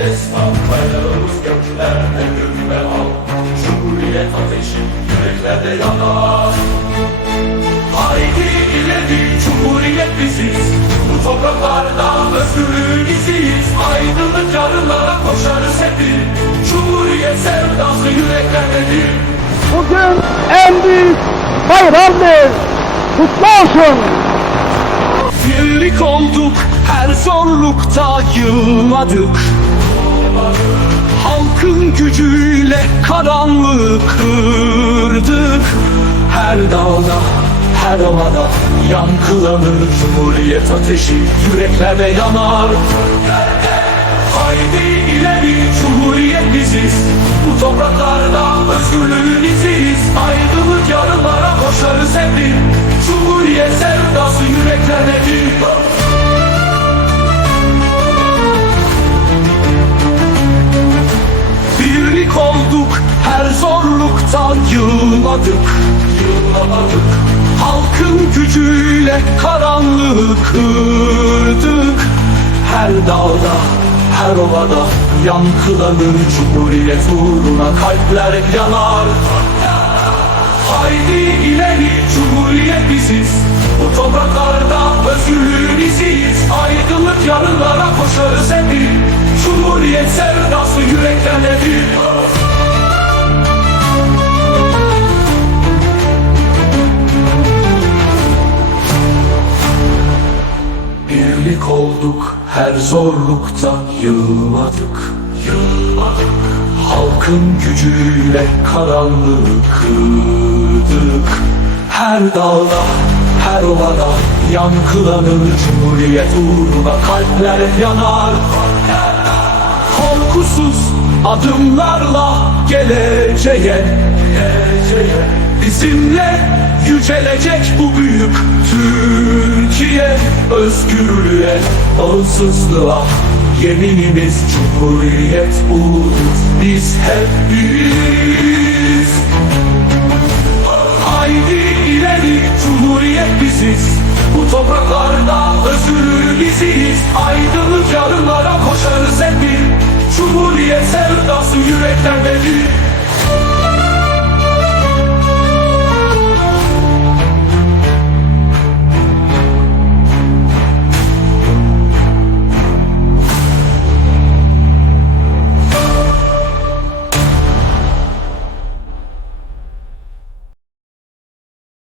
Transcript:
destan. Bayrağımız göklerde gülme al. Cumhuriyet ateşi yüreklerde yanar. Haydi ileri Cumhuriyet biziz. Bu topraklarda özgürlüğün iziyiz. Aydınlık yarınlara koşarız hepimiz Cumhuriyet sevdası yüreklerdedir. Bugün en büyük bayramdır. Kutlu olsun. Birlik olduk her zorlukta yılmadık. Halkın gücüyle karanlığı kırdık. Her dağda her ovada yankılanır Cumhuriyet ateşi. Yüreklerde yanar. Haydi ileri Cumhuriyet biziz. Bu topraklarda yılmadık Yılmadık Halkın gücüyle karanlığı kırdık. Her dağda her ovada yankılanır Cumhuriyet uğruna kalpler yanar. Haydi ileri Cumhuriyet biziz. Bu topraklarda özgürlüğün iziyiz olduk her zorlukta yılmadık Yılmadık. Halkın gücüyle karanlığı kırdık. Her dağda her ovada yankılanır Cumhuriyet uğruna kalpler yanar. Korkusuz adımlarla geleceğe Bizimle yücelecek bu büyük Türkiye özgürlüğe, bağımsızlığa Yeminimiz cumhuriyet umut biz hep biriz. Haydi ileri cumhuriyet biziz. Bu topraklarda özgürlüğü biziz. Aydınlık yarınlara koşarız hep bir. Cumhuriyet sevdası yüreklerdedir